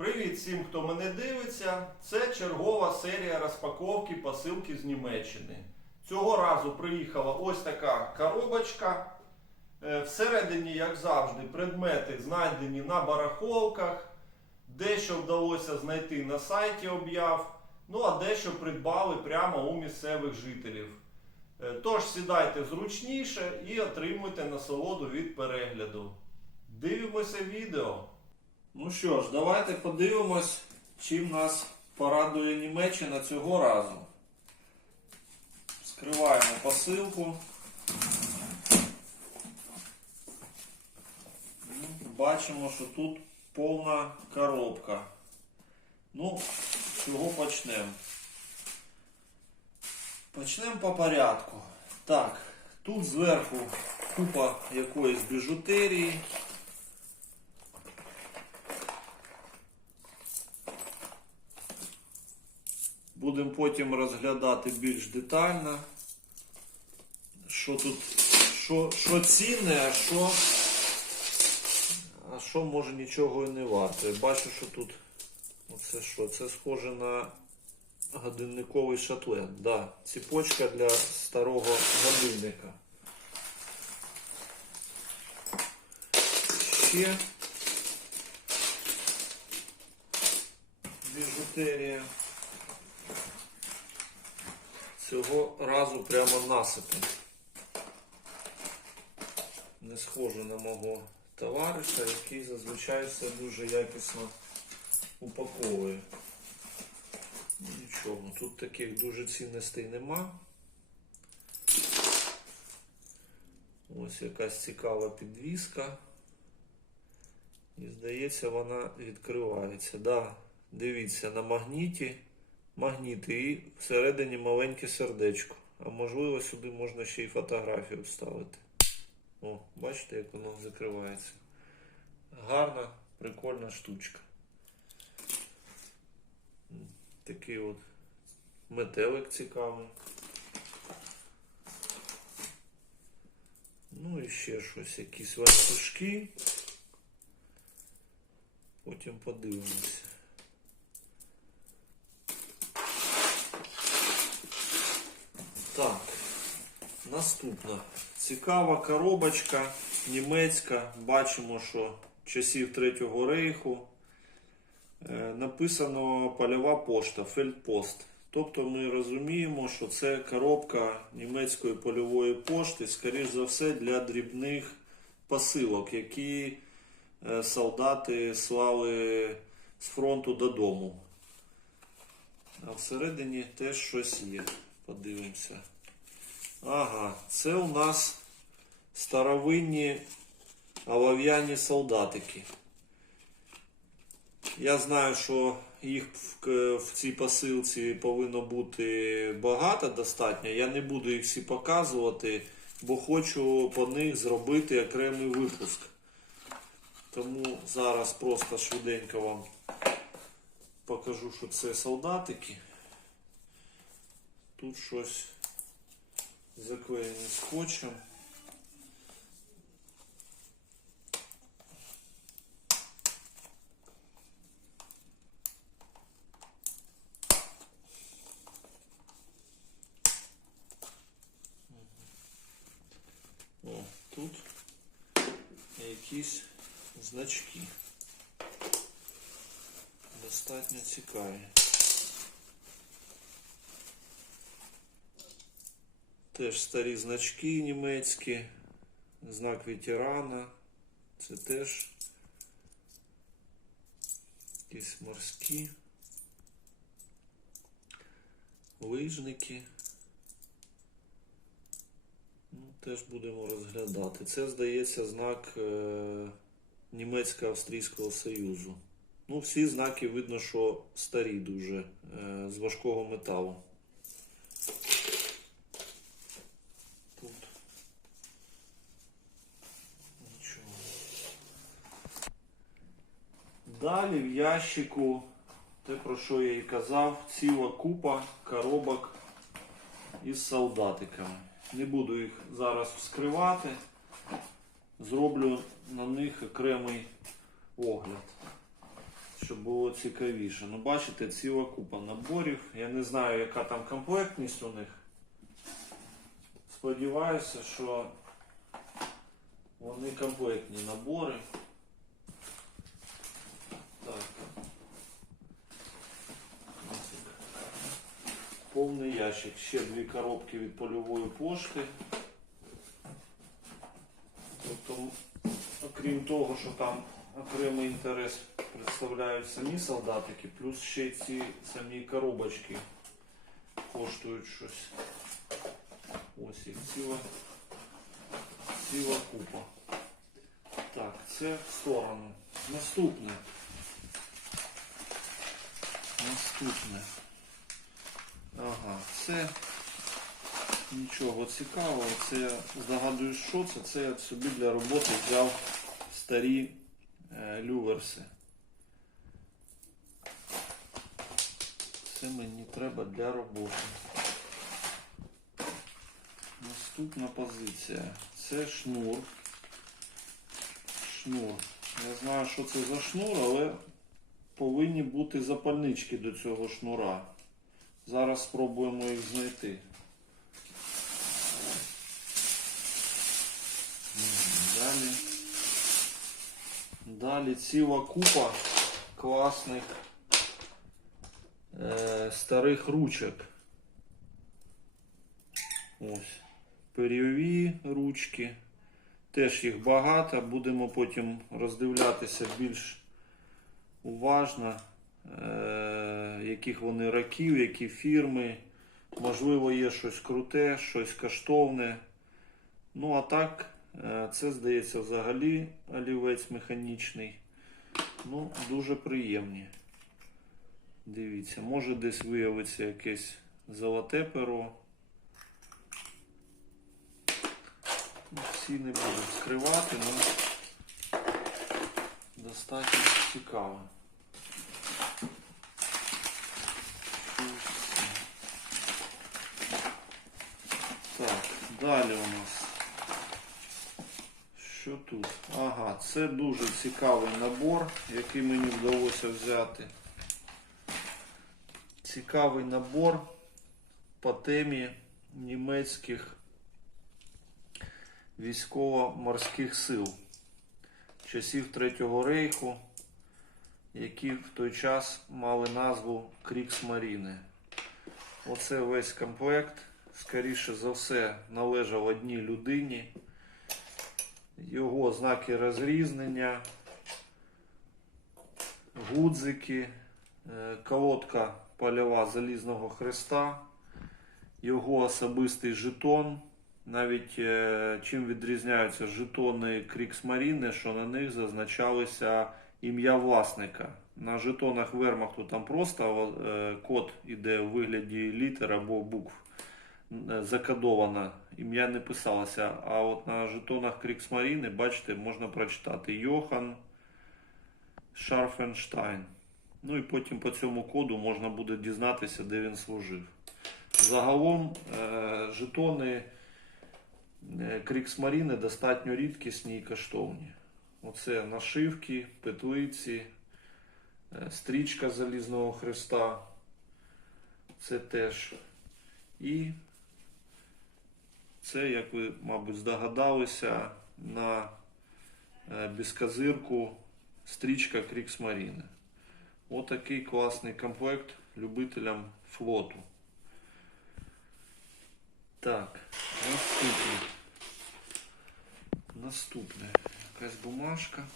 Привіт всім, хто мене дивиться. Це чергова серія розпаковки посилки з Німеччини. Цього разу приїхала ось така коробочка. Е, Всередині, як завжди, предмети знайдені на барахолках. Дещо вдалося знайти на сайті об'яв. Ну а дещо придбали прямо у місцевих жителів. Е, Тож сідайте зручніше і отримуйте насолоду від перегляду. Дивимося відео. Ну що ж, давайте подивимось, чим нас порадує Німеччина цього разу. Скриваємо посилку. Ну, Бачимо, що тут повна коробка. Ну, з чого почнемо? Почнемо по порядку. Так, тут зверху купа якоїсь біжутерії. Будемо потім розглядати більш детально, що тут, що, що цінне, а що, а що може нічого і не варто. Я бачу, що тут, оце що, це схоже на годинниковий шатлет. Да, ціпочка для старого годинника. Ще біжутерія. Цього разу прямо насипи. Не схоже на мого товариша, який зазвичай все дуже якісно упаковує. Нічого, тут таких дуже цінностей нема. Ось якась цікава підвіска. І здається, вона відкривається. Да, дивіться, на магніті магніти і всередині маленьке сердечко. А можливо сюди можна ще й фотографію вставити. О, бачите, як воно закривається. Гарна, прикольна штучка. Такий от метелик цікавий. Ну і ще щось, якісь ланцюжки. Потім подивимося. Так, наступна. Цікава коробочка німецька. Бачимо, що часів Третього рейху. Е, написано польова пошта, фельдпост. Тобто ми розуміємо, що це коробка німецької польової пошти, скоріш за все, для дрібних посилок, які е, солдати слали з фронту додому. А всередині теж щось є. Подивимося. Ага, це у нас старовинні олов'яні солдатики. Я знаю, що їх в, цій посилці повинно бути багато достатньо. Я не буду їх всі показувати, бо хочу по них зробити окремий випуск. Тому зараз просто швиденько вам покажу, що це солдатики. Тут щось заклеєне скотчем. О, тут якісь значки. Достатньо цікаві. Теж старі значки німецькі, знак ветерана. Це теж якісь морські лижники. Ну, теж будемо розглядати. Це, здається, знак е, Німецько-Австрійського Союзу. Ну, всі знаки видно, що старі дуже, е, з важкого металу. Тут нічого. Далі в ящику, те про що я і казав, ціла купа коробок із солдатиками. Не буду їх зараз вскривати. Зроблю на них окремий огляд. щоб було цікавіше. Ну, бачите, ціла купа наборів. Я не знаю, яка там комплектність у них. Сподіваюся, що вони комплектні набори. Так. Повний ящик. Ще дві коробки від польової пошти. Тобто, окрім того, що там окремий інтерес представляють самі солдатики, плюс ще ці самі коробочки коштують щось. Ось їх ціла, ціла купа. Так, це в сторону. Наступне. Наступне. Ага, це нічого цікавого. Це я здогадуюсь, що це. Це я собі для роботи взяв старі е, люверси. Це мені треба для роботи. Наступна позиція. Це шнур. Шнур. Я знаю, що це за шнур, але повинні бути запальнички до цього шнура. Зараз спробуємо їх знайти. Далі. Далі ціла купа класних е, старих ручок. Ось. Перйові ручки. Теж їх багато. Будемо потім роздивлятися більш уважно, яких вони років, які фірми. Можливо, є щось круте, щось коштовне. Ну, а так, е, це здається взагалі олівець механічний. Ну, дуже приємні. Дивіться, може десь виявиться якесь золоте перо. Ну, Всі не буду вскривати, але достатньо цікаво. Так, далі у нас. Що тут? Ага, це дуже цікавий набор, який мені вдалося взяти. Цікавий набор по темі німецьких військово-морських сил часів Третього рейху, які в той час мали назву Кріксмаріни. Оце весь комплект, скоріше за все, належав одній людині. Його знаки розрізнення, гудзики, е, колодка польова залізного хреста, його особистий жетон. Навіть е, чим відрізняються жетони Кріксмаріни, що на них зазначалося ім'я власника. На жетонах Вермахту там просто е, код іде у вигляді літер або букв е, закодовано, ім'я не писалося. А от на жетонах Кріксмаріни, бачите, можна прочитати Йохан Шарфенштайн. Ну і потім по цьому коду можна буде дізнатися, де він служив. Загалом е, жетони е, Кріксмаріни достатньо рідкісні і коштовні. Оце нашивки, петлиці, стрічка залізного хреста. Це теж. І це, як ви, мабуть, здогадалися, на е, безкозирку стрічка Кріксмаріни. Отакий класний комплект любителям флоту. Так, наступне. Наступне. Якась бумажка.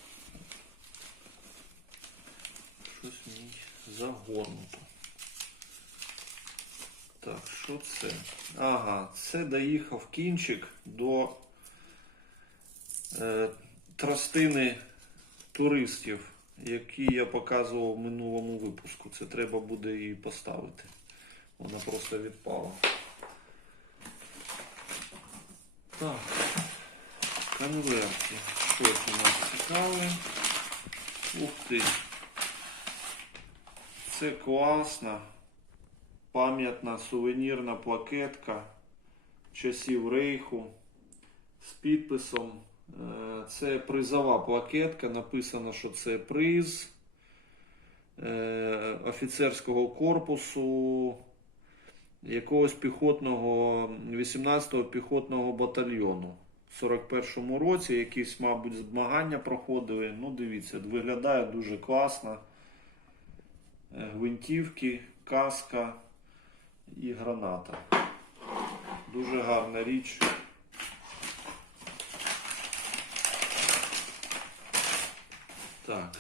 Щось ній загорнуто. Так, що це? Ага, це доїхав кінчик до е, тростини туристів, які я показував в минулому випуску. Це треба буде її поставити. Вона просто відпала. Так, конверти. Щось у нас цікаве. Ух ти. Це класна, пам'ятна сувенірна плакетка часів рейху з підписом. Е, Це призова плакетка. Написано, що це приз е, офіцерського корпусу якогось піхотного 18-го піхотного батальйону. В 41-му році якісь, мабуть, змагання проходили. Ну, дивіться, виглядає дуже класно. Е, Гвинтівки, каска і граната. Дуже гарна річ. Так.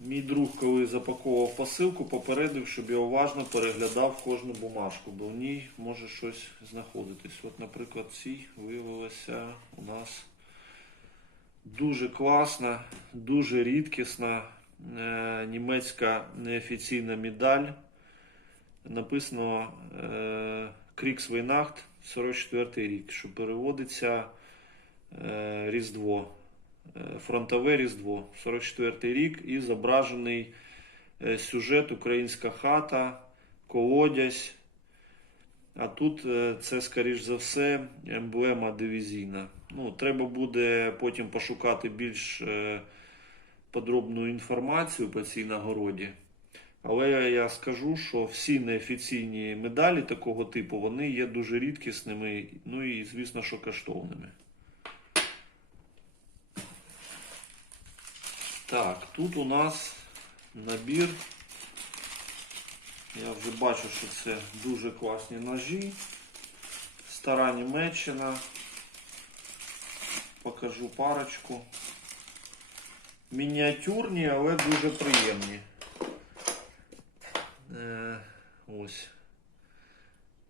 Мій друг, коли запаковував посилку, попередив, щоб я уважно переглядав кожну бумажку, бо в ній може щось знаходитись. От, наприклад, цій виявилася у нас дуже класна, дуже рідкісна е, німецька неофіційна медаль. Написано е, Кріксвейнахт 44 рік, що переводиться е, Різдво. Е, Фронтове Різдво, 44 рік, і зображений сюжет Українська хата, колодязь. А тут це, скоріш за все, емблема дивізійна. Ну, треба буде потім пошукати більш подробну інформацію по цій нагороді. Але я скажу, що всі неофіційні медалі такого типу вони є дуже рідкісними, ну і, звісно, що коштовними. Так, тут у нас набір. Я вже бачу, що це дуже класні ножі. Стара Німеччина. Покажу парочку. Мініатюрні, але дуже приємні. Е, ось.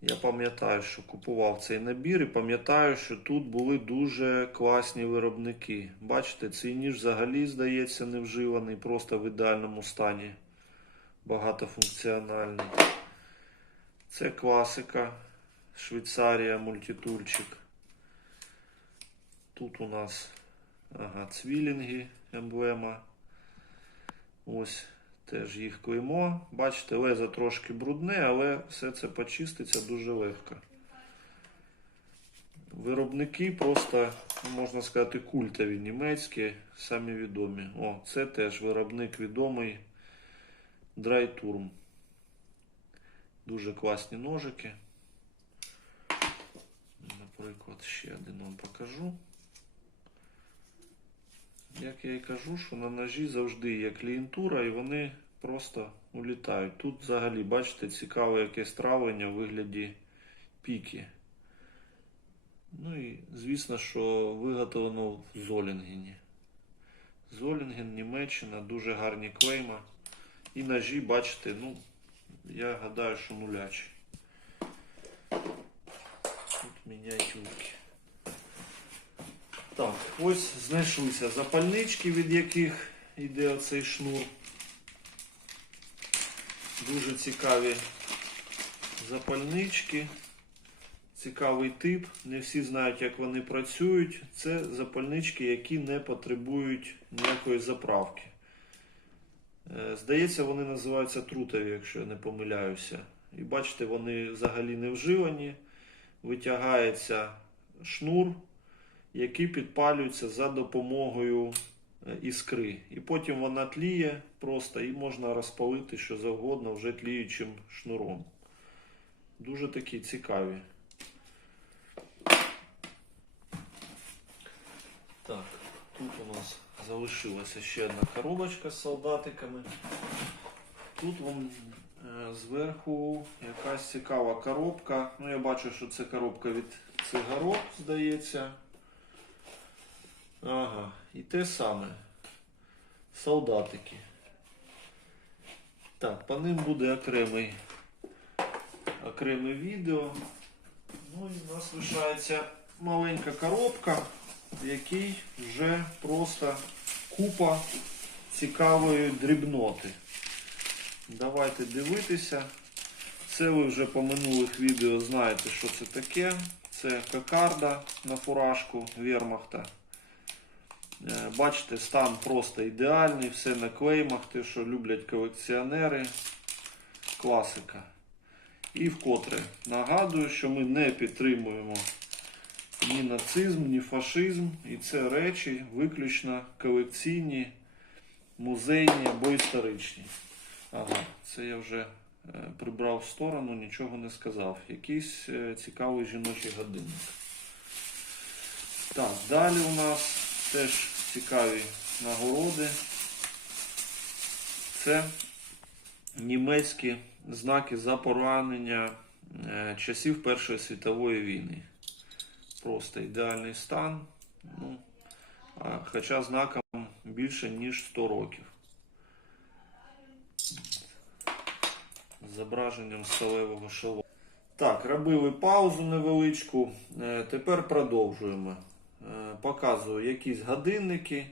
Я пам'ятаю, що купував цей набір і пам'ятаю, що тут були дуже класні виробники. Бачите, цей ніж взагалі, здається, не вживаний, просто в ідеальному стані. Багатофункціональний. Це класика. Швейцарія, мультитульчик. Тут у нас ага, цвілінги, емблема. Ось Теж їх клеймо. Бачите, лезо трошки брудне, але все це почиститься дуже легко. Виробники просто, можна сказати, культові німецькі, самі відомі. О, це теж виробник відомий Драйтурм. Дуже класні ножики. Наприклад, ще один вам покажу. Як я і кажу, що на ножі завжди є клієнтура і вони просто улітають. Тут взагалі, бачите, цікаве якесь травлення в вигляді піки. Ну і звісно, що виготовлено в Золінгені. Золінген, Німеччина, дуже гарні клейма. І ножі, бачите, ну, я гадаю, що нулячі. Тут мініатюрки. Так, ось знайшлися запальнички, від яких йде оцей шнур. Дуже цікаві запальнички. Цікавий тип. Не всі знають, як вони працюють. Це запальнички, які не потребують ніякої заправки. Е, Здається, вони називаються трутові, якщо я не помиляюся. І бачите, вони взагалі не вживані. Витягається шнур які підпалюються за допомогою е, іскри. І потім вона тліє просто і можна розпалити що завгодно вже тліючим шнуром. Дуже такі цікаві. Так, тут у нас залишилася ще одна коробочка з солдатиками. Тут вон е, зверху якась цікава коробка. Ну, я бачу, що це коробка від цигарок, здається. Ага, і те саме. Солдатики. Так, по ним буде окремий, окреме відео. Ну і в нас лишається маленька коробка, в якій вже просто купа цікавої дрібноти. Давайте дивитися. Це ви вже по минулих відео знаєте, що це таке. Це кокарда на фуражку вермахта. Е, Бачите, стан просто ідеальний, все на клеймах, те, що люблять колекціонери. Класика. І вкотре нагадую, що ми не підтримуємо ні нацизм, ні фашизм. І це речі виключно колекційні музейні або історичні. Ага, це я вже е, прибрав в сторону, нічого не сказав. Якийсь е, цікавий жіночий годинник. Так, далі у нас теж цікаві нагороди. Це німецькі знаки за поранення е, часів Першої світової війни. Просто ідеальний стан. Ну, хоча знакам більше ніж 100 років. Зображенням сталевого шолому. Так, робили паузу невеличку. Е, Тепер продовжуємо. Е, Показую якісь годинники.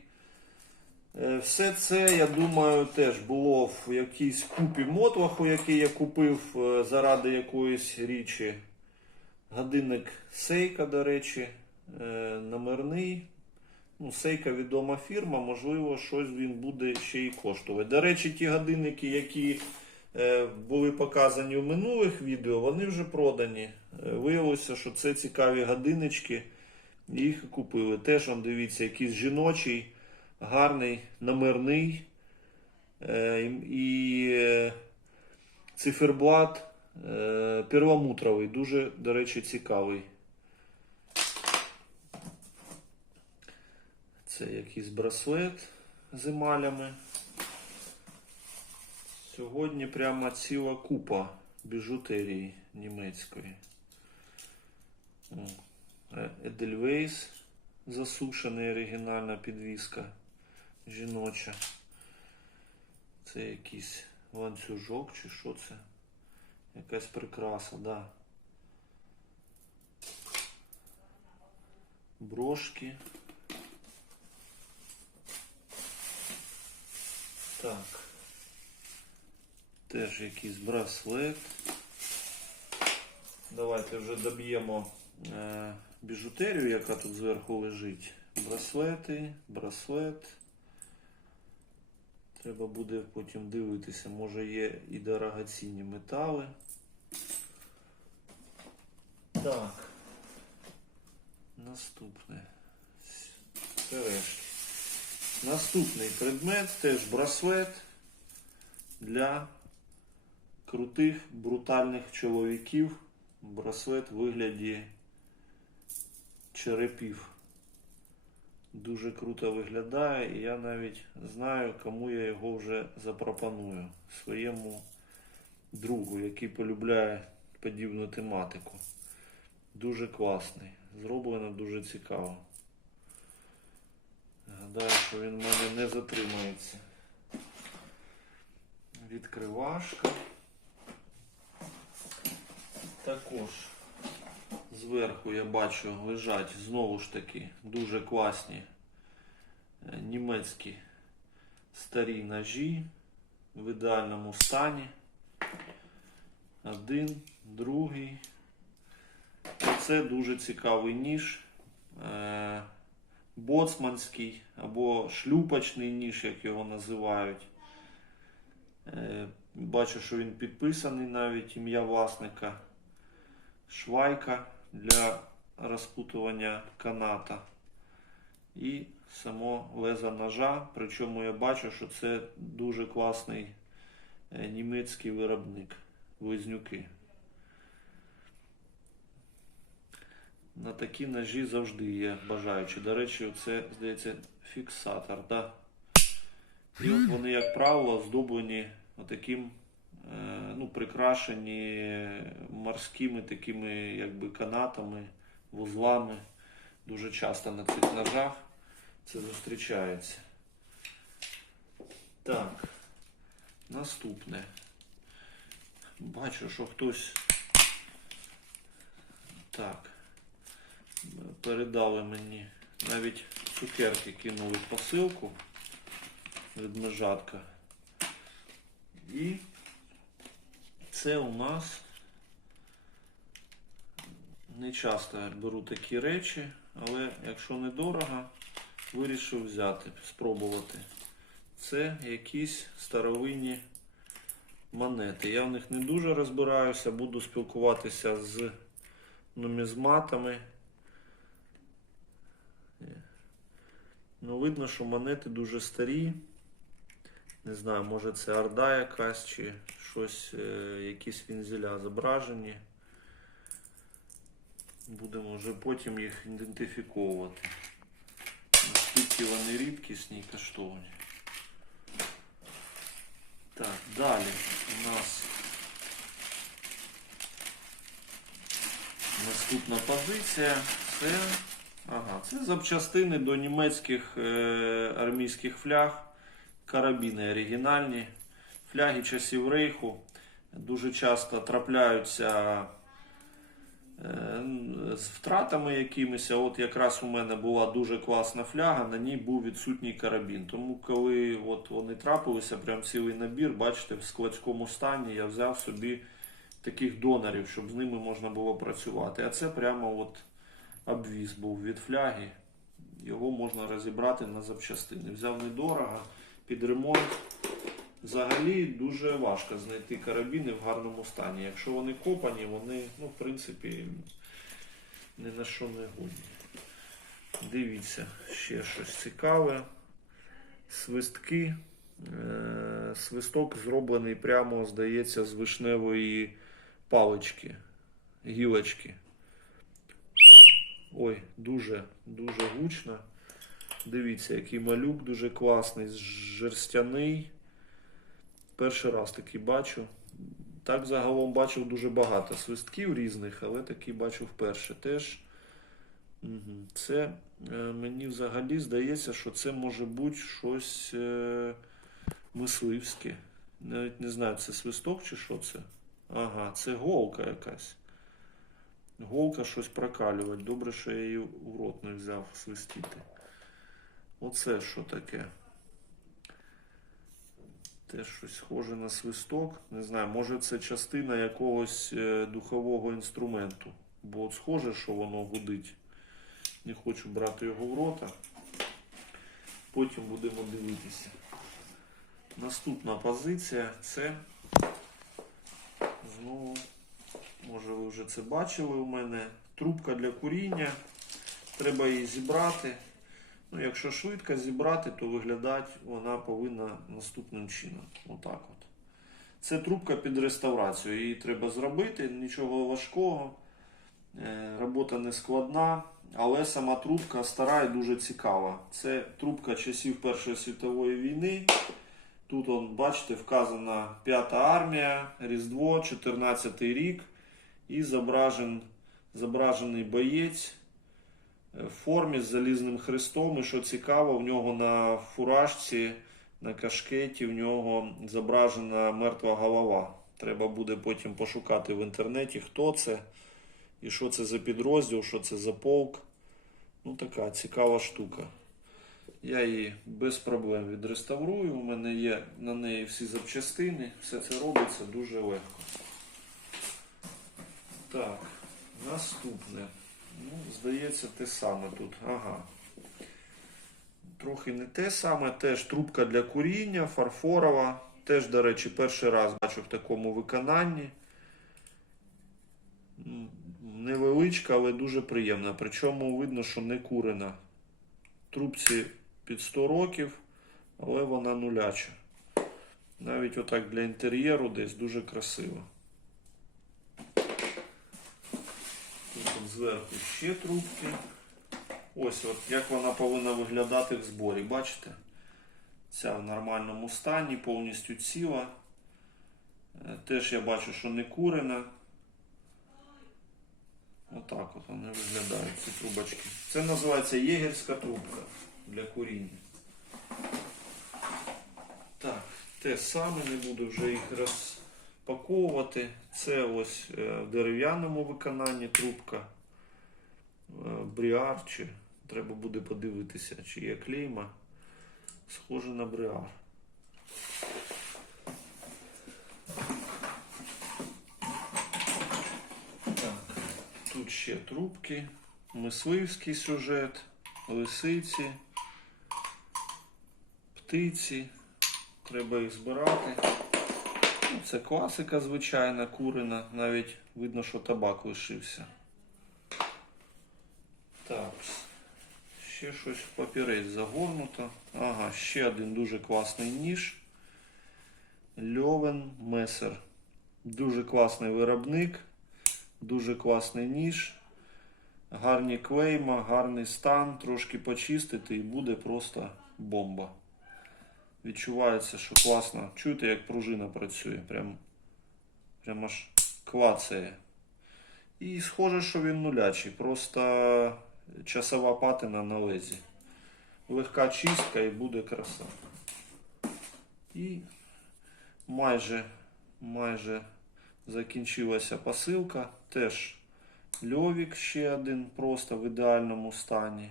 Е, Все це, я думаю, теж було в якійсь купі мотлаху, який я купив е, заради якоїсь річі. Годинник Сейка, до речі, номерний. Ну, Сейка відома фірма, можливо, щось він буде ще й коштувати. До речі, ті годинники, які були показані в минулих відео, вони вже продані. Виявилося, що це цікаві годиннички. Їх купили. Теж он, дивіться, якийсь жіночий, гарний, номерний. Е, і е, циферблат е, перламутровий, дуже, до речі, цікавий. Це якийсь браслет з емалями. Сьогодні прямо ціла купа біжутерії німецької. О, е, Edelweiss засушений оригінальна підвіска жіноча. Це якийсь ланцюжок чи що це? Якась прикраса, да. Брошки. Так. Теж якийсь браслет. Давайте вже доб'ємо е, біжутерію, яка тут зверху лежить. Браслети, браслет. Треба буде потім дивитися, може є і дорогоцінні метали. Так. Наступне. Сережки. Наступний предмет теж браслет для крутих, брутальних чоловіків. Браслет в вигляді черепів. Дуже круто виглядає, і я навіть знаю, кому я його вже запропоную. Своєму другу, який полюбляє подібну тематику. Дуже класний. Зроблено дуже цікаво. Гадаю, що він в мене не затримається. Відкривашка. Також зверху я бачу лежать знову ж таки дуже класні е, німецькі старі ножі в ідеальному стані. Один, другий. Це дуже цікавий ніж. Е, боцманський або шлюпочний ніж, як його називають. Е, Бачу, що він підписаний навіть ім'я власника. Швайка для розпутування каната. І само лезо ножа. Причому я бачу, що це дуже класний е, німецький виробник. Близнюки. На такі ножі завжди є бажаючі. До речі, це, здається, фіксатор. Да? І от вони, як правило, здоблені отаким, ну, прикрашені морськими такими якби канатами, вузлами. Дуже часто на цих ножах це зустрічається. Так, наступне. Бачу, що хтось. Так передали мені навіть цукерки кинули посилку від межатка. І це у нас не часто я беру такі речі, але якщо недорого, вирішив взяти, спробувати. Це якісь старовинні монети. Я в них не дуже розбираюся, буду спілкуватися з нумізматами. Ну, видно, що монети дуже старі. Не знаю, може це орда якась чи щось, е, якісь вінзеля зображені. Будемо вже потім їх ідентифіковувати. Наскільки вони рідкісні і коштовні. Так, далі у нас наступна позиція. Це, ага, це запчастини до німецьких е, армійських фляг. Карабіни оригінальні. Фляги часів рейху. Дуже часто трапляються е, з втратами якимись. От якраз у мене була дуже класна фляга, на ній був відсутній карабін. Тому коли от вони трапилися, прям цілий набір, бачите, в складському стані я взяв собі таких донорів, щоб з ними можна було працювати. А це прямо от обвіз був від фляги. Його можна розібрати на запчастини. Взяв недорого під ремонт. Взагалі дуже важко знайти карабіни в гарному стані. Якщо вони копані, вони, ну, в принципі, ні на що не годні. Дивіться, ще щось цікаве. Свистки. Е, Свисток зроблений прямо, здається, з вишневої палички, гілочки. Ой, дуже, дуже гучно. Дивіться, який малюк дуже класний, жерстяний. Перший раз такий бачу. Так загалом бачив дуже багато свистків різних, але такий бачу вперше теж. Це е, мені взагалі здається, що це може бути щось е, мисливське. Навіть не знаю, це свисток чи що це. Ага, це голка якась. Голка щось прокалювати. Добре, що я її в рот не взяв свистіти. Оце що таке? Теж щось схоже на свисток. Не знаю, може це частина якогось е, духового інструменту. Бо от схоже, що воно гудить. Не хочу брати його в рота. Потім будемо дивитися. Наступна позиція це знову, може ви вже це бачили у мене. Трубка для куріння. Треба її зібрати. Ну, якщо швидко зібрати, то виглядати вона повинна наступним чином. Отак от. Це трубка під реставрацію. Її треба зробити, нічого важкого. Е, Робота не складна, але сама трубка стара і дуже цікава. Це трубка часів Першої світової війни. Тут, он, бачите, вказана 5 армія, Різдво, 14 рік. І зображен, зображений боєць в формі з залізним хрестом. І що цікаво, в нього на фуражці, на кашкеті, в нього зображена мертва голова. Треба буде потім пошукати в інтернеті, хто це і що це за підрозділ, що це за полк. Ну, така цікава штука. Я її без проблем відреставрую. У мене є на неї всі запчастини. Все це робиться дуже легко. Так, наступне. Ну, здається, те саме тут. Ага. Трохи не те саме, теж трубка для куріння, фарфорова. Теж, до речі, перший раз бачу в такому виконанні. Невеличка, але дуже приємна. Причому видно, що не курена. Трубці під 100 років, але вона нуляча. Навіть отак для інтер'єру десь дуже красиво. Зверху ще трубки. Ось от як вона повинна виглядати в зборі. Бачите? Ця в нормальному стані, повністю ціла. Е, Теж я бачу, що не курена. Отак от вони виглядають, ці трубочки. Це називається єгерська трубка для куріння. Так, те саме, не буду вже їх розпаковувати. Це ось е, в дерев'яному виконанні трубка. Е, Бріар, чи треба буде подивитися, чи є клейма. Схоже на бріар. Тут ще трубки, мисливський сюжет, лисиці, птиці. Треба їх збирати. Ну, Це класика звичайна, курина. Навіть видно, що табак лишився. Так. Ще щось в папірець загорнуто. Ага, ще один дуже класний ніж. Льовен Месер. Дуже класний виробник, дуже класний ніж. Гарні клейма, гарний стан, трошки почистити і буде просто бомба. Відчувається, що класно. Чуєте, як пружина працює. Прям, прям аж клацає. І схоже, що він нулячий. Просто часова патина на лезі. Легка чистка і буде краса. І майже, майже закінчилася посилка. Теж льовік ще один, просто в ідеальному стані.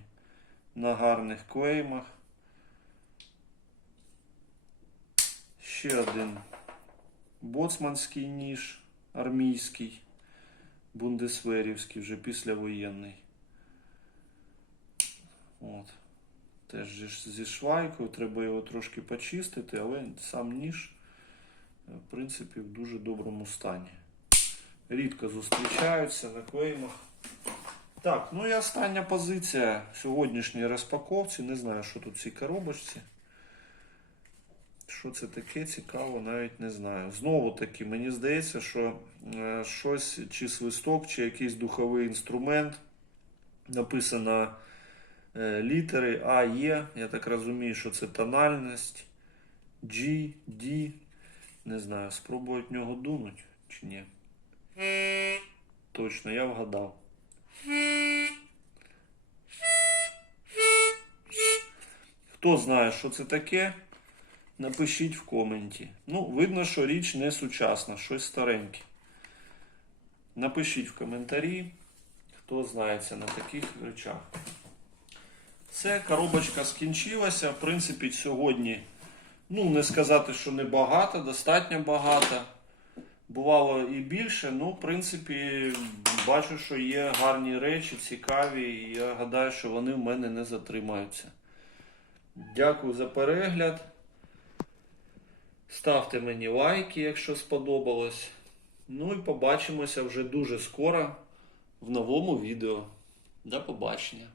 На гарних клеймах. Ще один боцманський ніж армійський, бундесверівський, вже післявоєнний. От. Теж зі- швайкою, треба його трошки почистити, але сам ніж, е, в принципі, в дуже доброму стані. Рідко зустрічаються на клеймах. Так, ну і остання позиція в сьогоднішній розпаковці. Не знаю, що тут в цій коробочці. Що це таке, цікаво, навіть не знаю. Знову таки, мені здається, що е, щось, чи свисток, чи якийсь духовий інструмент. Написано літери А, Є. Я так розумію, що це тональність. G, D. Не знаю, спробують нього дунуть чи ні. Точно, я вгадав. Хто знає, що це таке, напишіть в коменті. Ну, видно, що річ не сучасна, щось стареньке. Напишіть в коментарі, хто знається на таких речах. Все, коробочка скінчилася. В принципі, сьогодні, ну, не сказати, що не багато, достатньо багато. Бувало і більше, ну, в принципі, бачу, що є гарні речі, цікаві, і я гадаю, що вони в мене не затримаються. Дякую за перегляд. Ставте мені лайки, якщо сподобалось. Ну і побачимося вже дуже скоро в новому відео. До побачення.